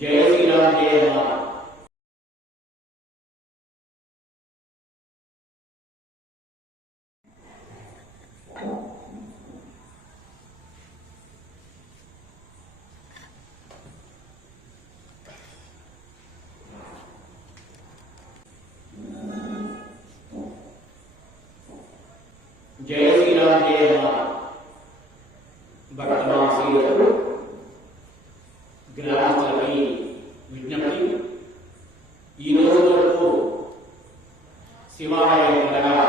జై శ్రీరామ్ జయ రామ్. జై శ్రీరామ్ జయ రామ్. భక్తవాసీయులకు గ్రామస్తులకి విజ్ఞప్తి. ఈ రోజు వరకు శివాలయం అనగా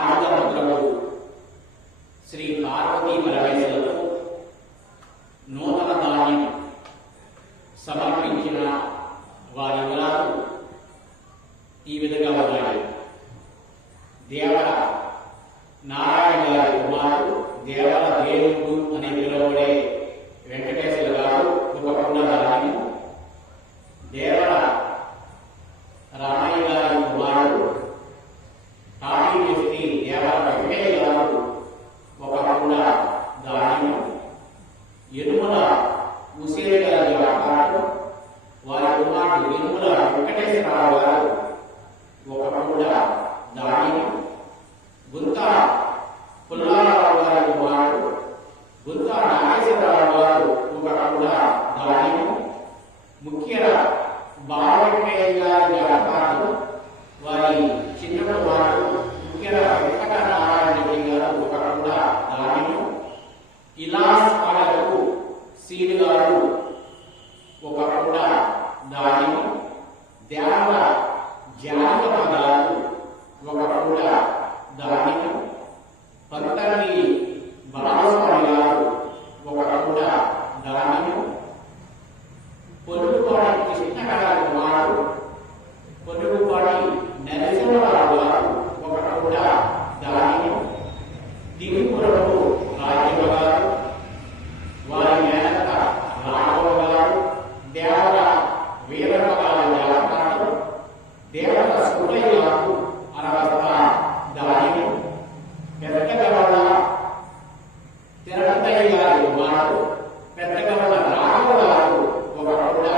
ఆనందభద్రము శ్రీ పార్వతీ పరమేశ్వరులకు నూతన ధాన్యం సమర్పించిన వారి వివరాలు ఈ విధంగా ఉన్నాయి. దేవర నారాయణ గారి కుమారుడు, దేవర దేవుడు అని పిలువబడే వెంకటేశ్వర గారు ఒక కుండ ధాన్యము, దేవర రామయ్య గారి కుమారుడు తాటి వ్యక్తి దేవర వెంకయ్య గారు ఒక కుండ ధాన్యము, ఎనుమల ఉసేరి గారి వ్యాపారం వారి కుమారుడు ఎనుమల వెంకటేశ్వరరావు గారు ఒక కుండ ధాన్యము, గుంత పుల్లారావు గారి కుమారుడు గుంత నాగేశ్వరరావు గారు ఒక కుండ ధాన్యము, ముఖ్య బాలవెంకయ్య గారి వ్యాపారం వారి చిన్న కుమారుడు ముఖ్య వెంకట నారాయణ రెడ్డి గారు ఒక కుండ ధాన్యము, ఇలాస్ పాలకు సీని గారు ఒక కుండ ధాన్యము, దేవర జానకమ్మ గారు ఒక కుండ ధాన్యము, పంతల్లి బాలస్వామి గారు ఒక కుండ ధాన్యము, పొరుగుపాటి కృష్ణ గారి కుమారుడు పొరుగుపాటి నరసింహరావు గారు ఒక కుండ ధాన్యము, దిగుపురపు రాజ్యమ గారు వారి మేనత రాఘవ గారు దేవర వీరమ్మ గారి వ్యాపారం, దేవర సుబ్బయ్య గారు అనవస్త ధాన్యము, పెద్దగవళ్ళ తిరుపతయ్య గారి కుమారుడు పెద్దగవళ్ళ రాఘవ గారు ఒక కుండ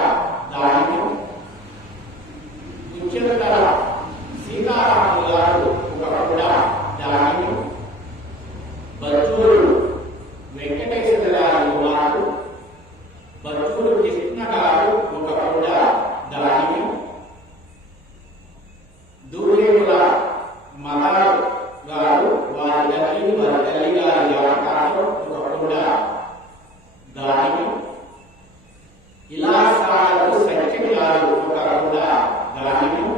ధాన్యము, ఉచ్చులకల సీతారాములు గారు ఒక కుండ ధాన్యము, బచ్చూరు వెంకటేశ్వర గారి కుమారుడు బచ్చూరు కృష్ణ గారు ఒక కుండ ధాన్యము, దూరేముల మదర్ గారు వారి తల్లి గారి వ్యాపారం ఒక కుండ ధాన్యము, ఇలా సాగరు సత్యం గారు ఒక కుండ ధాన్యము,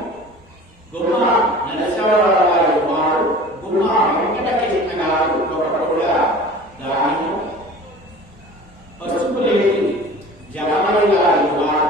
గుమ్మ నరసింహరావు గారి కుమారుడు గుమ్మ వెంకటకృష్ణ గారు ఒక కుండ ధాన్యము, పసుపులేని జగమయ్య గారి కుమారుడు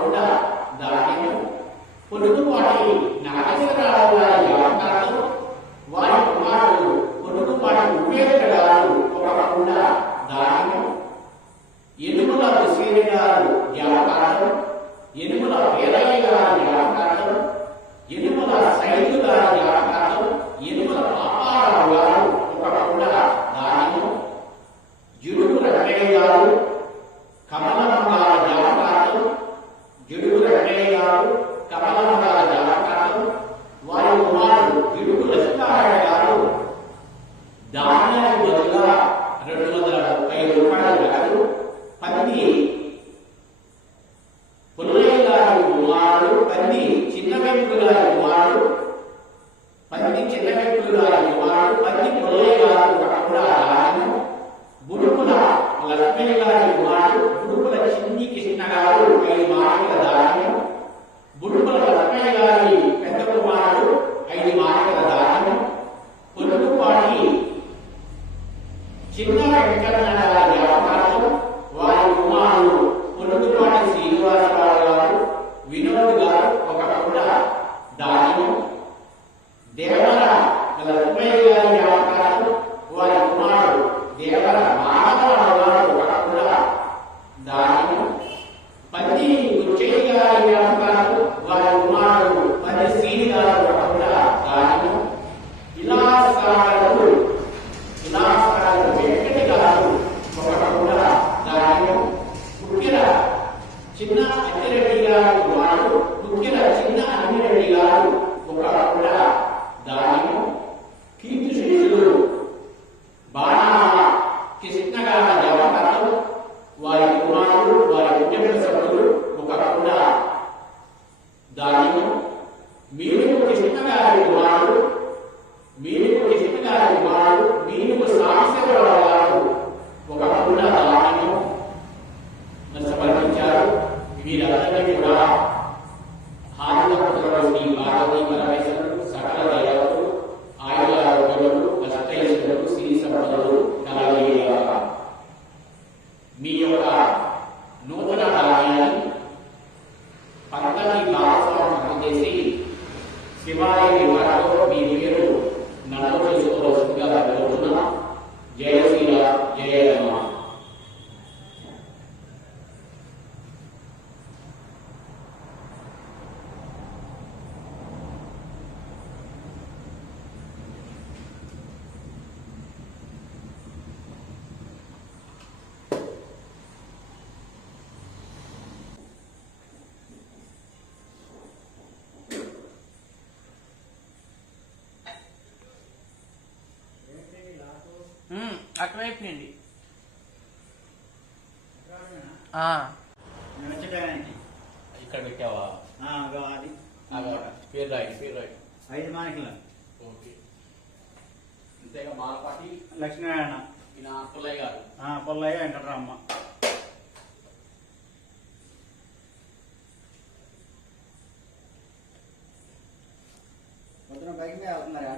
కుండా ధాన్యము, పొరుగుపాటి నాగేశ్వరరావు గారి వ్యాపారాలు, వారి కుమారుడు పొరుగుపాటి ఉపేంద్ర గారు ఒక కుండా ధాన్యము, ఎనుముల హుసేన్ గారు వ్యాపారం, ఎనుముల వీరయ్య గారి వ్యాపారం, ఎనుముల సైదు గారి వ్యాపారం, ఎనుముల పాపారావు గారు ఒక కుండా ధాన్యము, జుడుగు రమయ్య గారు కమలమ్మ గారి వ్యాపారం, జుడుగు రమయ్య గారు కమలమ్మ గారి వ్యాపారం, వారి కుమారుడు జుడుగు లక్ష్మీనారాయణ గారు ధాన్యానికి బదులుగా 230 రూపాయలు నగదు, పంది పుల్లయ్య గారి కుమారుడు, పంది చిన్న వెంకులు గారి కుమారుడు, పంది చిన్న వెంకులు గారి కుమారుడు, పంది పుల్లయ్య గారు కూడా ధాన్యము, బుడుపుల లక్ష్మయ్య గారి కుమారుడు, బుడుపుల చిన్ని కృష్ణ గారు 5 మాటల ధాన్యము, బుడుపుల లక్ష్మయ్య గారి పెద్ద కుమారుడు 5 మాటల ధాన్యము, పొరుగుపాటి చిన్న వెంకన్న గారి వ్యాపారం, వారి కుమారుడు పొరుగుపాటి శ్రీనివాసరావు గారు, వినోద్ గారు ఒక కూడా ధాన్యము, దేవర లక్ష్మయ్య గారి వ్యాపారం, వారి కుమారుడు దేవర మాధవరావు గారు ఒక కూడా ధాన్యము, పంది గుచ్చయ్య గారి వ్యాపారం, వారి కుమారుడు పంది శ్రీని గారు ఒక కూడా ధాన్యము, ఇలాసాగరు వెంకటి గారు ఒక కూడా ధాన్యము, కుక్కిర చిన్న అక్కిరెడ్డి గారు కుమారుడు కుక్కిర చిన్న అమ్మిరెడ్డి గారు ఒక కూడా ధాన్యము, కీర్తి శిష్యులు బాణాల కృష్ణ గారి వ్యాపారం, వారి కుమారుడు వారి కుటుంబ సభ్యులు ఒక కూడా ధాన్యము, మీనుగు కృష్ణ గారి కుమారుడు మీనుగు సాంబశివరావు గారు ఒక కూడా ధాన్యము సమర్పించారు. వీరందరినీ కూడా హాజరు శ్రీ పార్వతీ పరమేశ్వరుడు, సకల దేవతలు, ఆయురారోగ్యములు, అష్టైశ్వర్యులు, శ్రీ సంపదలు కలగలిగాక. మీ యొక్క నూతన ధాన్యాన్ని పంతని భాగస్వామ్యం అందజేసి శివాలయ వివరాల్లో మీ పేరు నమోదు చేసుకోవాల్సిందిగా కోరుతున్నాం. జయ శ్రీరామ్, జయ రామ. అటువైపునండి ఇక్కడ పెట్టావా? పేరు రాయి 5 మానికలు. ఓకే. అంతేగా మాలపాటి లక్ష్మీనారాయణ, ఈయన పుల్లయ్య గారు, పుల్లయ్య వెంకటరామ్మ. పొద్దున బైక్ మీద వెళ్తున్నారు.